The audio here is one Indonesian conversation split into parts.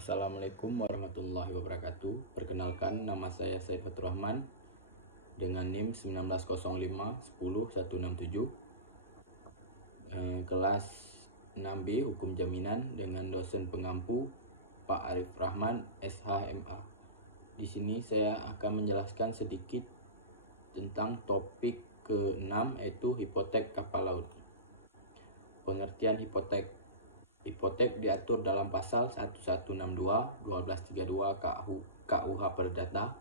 Assalamualaikum warahmatullahi wabarakatuh. Perkenalkan, nama saya Said Fatur Rahman dengan NIM 1905 kelas 6B Hukum Jaminan dengan dosen pengampu Pak Arif Rahman SHMA. Di sini saya akan menjelaskan sedikit tentang topik ke-6 yaitu hipotek kapal laut. Pengertian hipotek. Hipotek diatur dalam pasal 1162, 1232 KUH Perdata.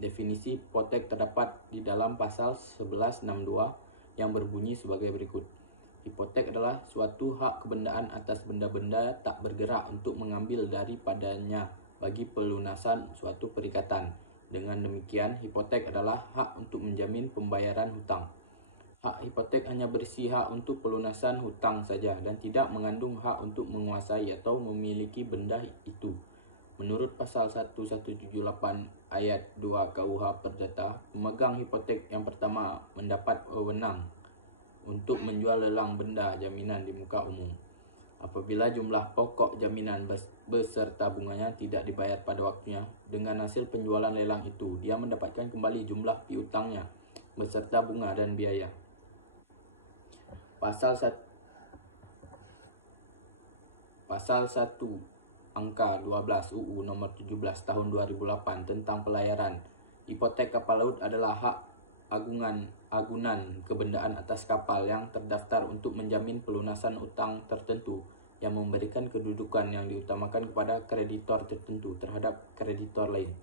Definisi hipotek terdapat di dalam pasal 1162 yang berbunyi sebagai berikut. Hipotek adalah suatu hak kebendaan atas benda-benda tak bergerak untuk mengambil daripadanya bagi pelunasan suatu perikatan. Dengan demikian, hipotek adalah hak untuk menjamin pembayaran hutang. Hak hipotek hanya berisi hak untuk pelunasan hutang saja dan tidak mengandung hak untuk menguasai atau memiliki benda itu. Menurut pasal 1178 ayat 2 KUH Perdata, pemegang hipotek yang pertama mendapat wewenang untuk menjual lelang benda jaminan di muka umum. Apabila jumlah pokok jaminan beserta bunganya tidak dibayar pada waktunya, dengan hasil penjualan lelang itu, dia mendapatkan kembali jumlah piutangnya beserta bunga dan biaya. Pasal 1 angka 12 UU nomor 17 tahun 2008 tentang pelayaran. Hipotek kapal laut adalah hak agunan kebendaan atas kapal yang terdaftar untuk menjamin pelunasan utang tertentu yang memberikan kedudukan yang diutamakan kepada kreditor tertentu terhadap kreditor lain.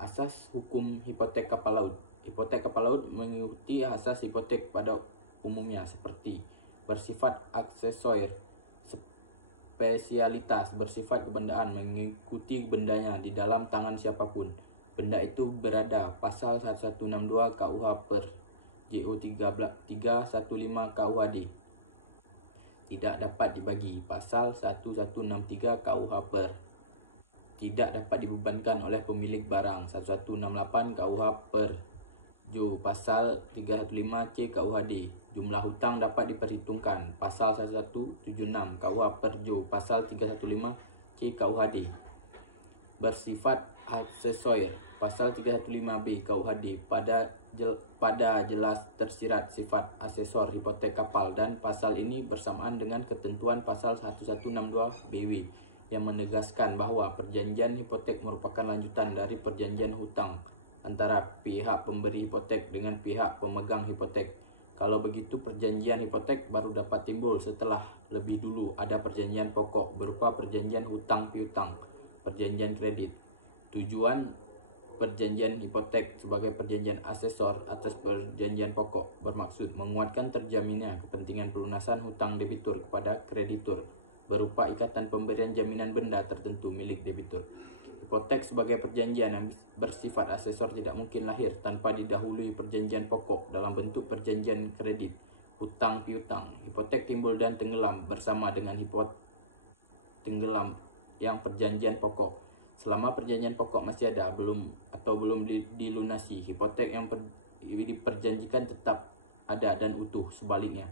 Asas hukum hipotek kapal laut. Hipotek kapal laut mengikuti asas hipotek pada umumnya seperti bersifat aksesoris, spesialitas, bersifat kebendaan, mengikuti bendanya di dalam tangan siapapun. Benda itu berada pasal 1162 KUH per JO 315 KUHD. Tidak dapat dibagi pasal 1163 KUH per. Tidak dapat dibebankan oleh pemilik barang 1168 KUH per Jo pasal 315C KUHD. Jumlah hutang dapat diperhitungkan pasal 1176 KUH per Jo pasal 315C KUHD. Bersifat aksesoris pasal 315B KUHD pada jelas tersirat sifat asesor hipotek kapal, dan pasal ini bersamaan dengan ketentuan pasal 1162 BW yang menegaskan bahwa perjanjian hipotek merupakan lanjutan dari perjanjian hutang antara pihak pemberi hipotek dengan pihak pemegang hipotek. Kalau begitu, perjanjian hipotek baru dapat timbul setelah lebih dulu ada perjanjian pokok berupa perjanjian hutang piutang, perjanjian kredit. Tujuan perjanjian hipotek sebagai perjanjian asesor atas perjanjian pokok bermaksud menguatkan terjaminnya kepentingan pelunasan hutang debitur kepada kreditur berupa ikatan pemberian jaminan benda tertentu milik debitur. Hipotek sebagai perjanjian yang bersifat asesor tidak mungkin lahir tanpa didahului perjanjian pokok dalam bentuk perjanjian kredit, hutang piutang. Hipotek timbul dan tenggelam bersama dengan tenggelam yang perjanjian pokok. Selama perjanjian pokok masih ada belum dilunasi, hipotek yang diperjanjikan tetap ada dan utuh. Sebaliknya,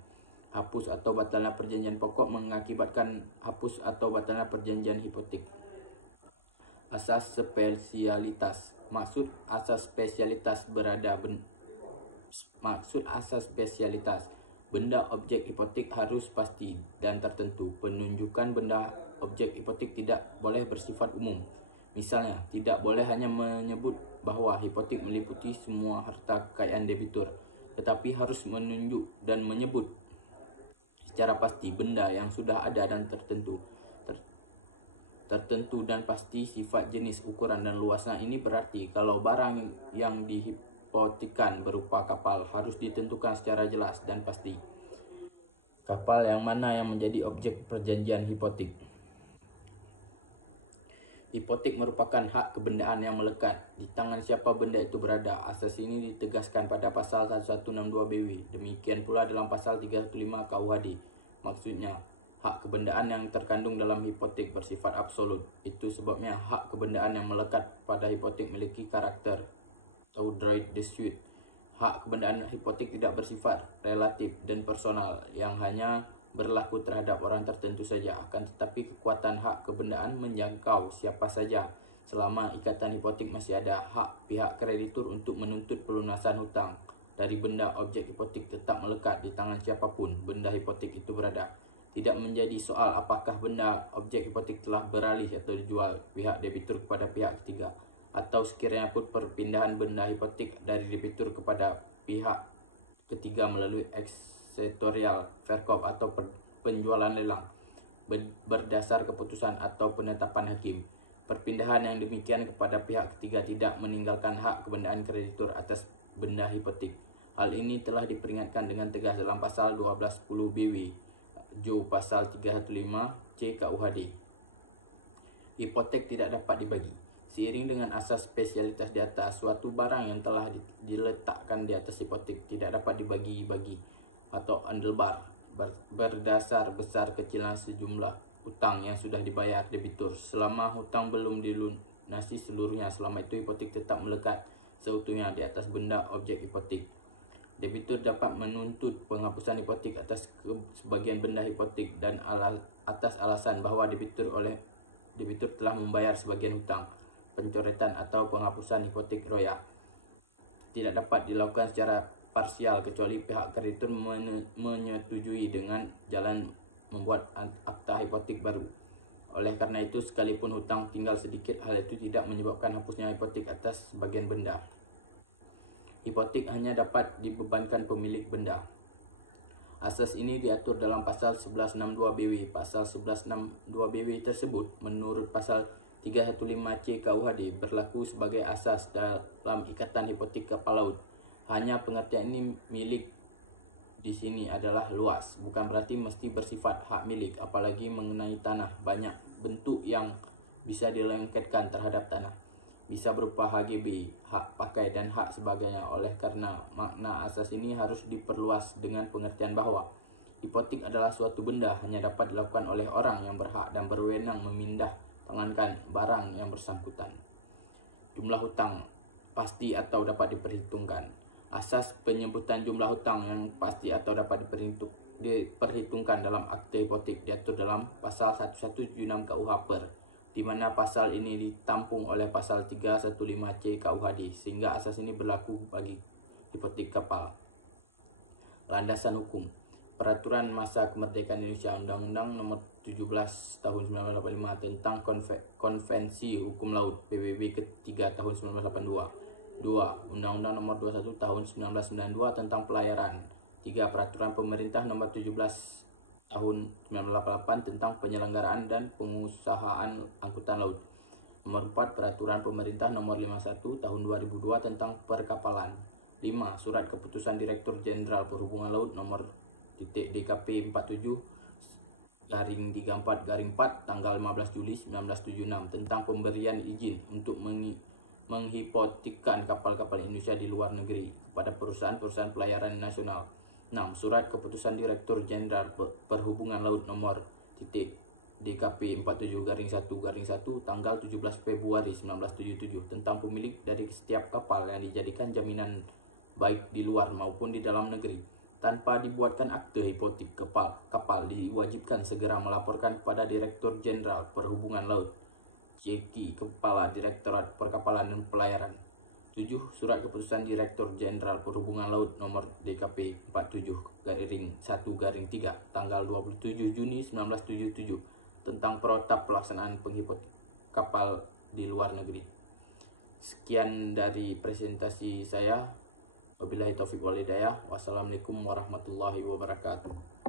hapus atau batalnya perjanjian pokok mengakibatkan hapus atau batalnya perjanjian hipotek. Asas spesialitas. Maksud asas spesialitas benda objek hipotek harus pasti dan tertentu. Penunjukan benda objek hipotek tidak boleh bersifat umum. Misalnya, tidak boleh hanya menyebut bahwa hipotek meliputi semua harta kekayaan debitur, tetapi harus menunjuk dan menyebut secara pasti benda yang sudah ada dan tertentu dan pasti sifat, jenis, ukuran, dan luasnya. Ini berarti kalau barang yang dihipotekan berupa kapal harus ditentukan secara jelas dan pasti. Kapal yang mana yang menjadi objek perjanjian hipotek. Hipotek merupakan hak kebendaan yang melekat di tangan siapa benda itu berada. Asas ini ditegaskan pada pasal 1162 BW. Demikian pula dalam pasal 315 KUHD. Maksudnya, hak kebendaan yang terkandung dalam hipotek bersifat absolut. Itu sebabnya hak kebendaan yang melekat pada hipotek memiliki karakter atau droit de suite. Hak kebendaan hipotek tidak bersifat relatif dan personal yang hanya berlaku terhadap orang tertentu saja, akan tetapi kekuatan hak kebendaan menjangkau siapa saja selama ikatan hipotek masih ada. Hak pihak kreditur untuk menuntut pelunasan hutang dari benda objek hipotek tetap melekat di tangan siapapun benda hipotek itu berada. Tidak menjadi soal apakah benda objek hipotek telah beralih atau dijual pihak debitur kepada pihak ketiga, atau sekiranya pun perpindahan benda hipotek dari debitur kepada pihak ketiga melalui eksekutorial, verkop atau penjualan lelang berdasar keputusan atau penetapan hakim. Perpindahan yang demikian kepada pihak ketiga tidak meninggalkan hak kebendaan kreditur atas benda hipotek. Hal ini telah diperingatkan dengan tegas dalam pasal 1210 BW Jo pasal 315 C KUHD. Hipotek tidak dapat dibagi. Seiring dengan asas spesialitas di atas, suatu barang yang telah diletakkan di atas hipotek tidak dapat dibagi-bagi atau undelbar berdasar besar kecilan sejumlah hutang yang sudah dibayar debitur. Selama hutang belum dilunasi seluruhnya, selama itu hipotek tetap melekat seutuhnya di atas benda objek hipotek. Debitur dapat menuntut penghapusan hipotek atas sebagian benda hipotek dan atas alasan bahwa debitur telah membayar sebagian hutang. Pencoretan atau penghapusan hipotek roya tidak dapat dilakukan secara parsial kecuali pihak kreditur menyetujui dengan jalan membuat akta hipotek baru. Oleh karena itu, sekalipun hutang tinggal sedikit, hal itu tidak menyebabkan hapusnya hipotek atas sebagian benda. Hipotek hanya dapat dibebankan pemilik benda. Asas ini diatur dalam pasal 1162 BW. Pasal 1162 BW tersebut menurut pasal 315C KUHD berlaku sebagai asas dalam ikatan hipotek kapal laut. Hanya pengertian ini milik di sini adalah luas, bukan berarti mesti bersifat hak milik, apalagi mengenai tanah. Banyak bentuk yang bisa dilengketkan terhadap tanah. Bisa berupa HGB, hak pakai, dan hak sebagainya. Oleh karena makna asas ini harus diperluas dengan pengertian bahwa hipotek adalah suatu benda hanya dapat dilakukan oleh orang yang berhak dan berwenang memindah tangankan barang yang bersangkutan. Jumlah hutang pasti atau dapat diperhitungkan. Asas penyebutan jumlah hutang yang pasti atau dapat diperhitungkan dalam akte hipotek diatur dalam pasal 1176 KUH per, di mana pasal ini ditampung oleh pasal 315C KUHD, sehingga asas ini berlaku bagi hipotek kapal. Landasan hukum. Peraturan Masa Kemerdekaan Indonesia Undang-Undang Nomor 17 Tahun 1985 tentang Konvensi Hukum Laut PBB ketiga tahun 1982. 2. Undang-Undang Nomor 21 Tahun 1992 tentang Pelayaran. 3. Peraturan Pemerintah Nomor 17 Tahun 1988 tentang Penyelenggaraan dan Pengusahaan Angkutan Laut. Nomor 4. Peraturan Pemerintah Nomor 51 Tahun 2002 tentang Perkapalan. 5. Surat Keputusan Direktur Jenderal Perhubungan Laut Nomor DKP 47 /34/4 tanggal 15 Juli 1976 tentang pemberian izin untuk menghipotekkan kapal-kapal Indonesia di luar negeri kepada perusahaan-perusahaan pelayaran nasional. 6. Surat Keputusan Direktur Jenderal Perhubungan Laut Nomor DKP 47/1/1 tanggal 17 Februari 1977 tentang pemilik dari setiap kapal yang dijadikan jaminan baik di luar maupun di dalam negeri. Tanpa dibuatkan akte hipotek, kapal diwajibkan segera melaporkan kepada Direktur Jenderal Perhubungan Laut JK Kepala Direktorat Perkapalan dan Pelayaran. 7. Surat Keputusan Direktur Jenderal Perhubungan Laut Nomor DKP 47/1/3 tanggal 27 Juni 1977 tentang protap pelaksanaan penghipotek kapal di luar negeri. Sekian dari presentasi saya. Wabillahi taufiq wal hidayah. Wassalamualaikum warahmatullahi wabarakatuh.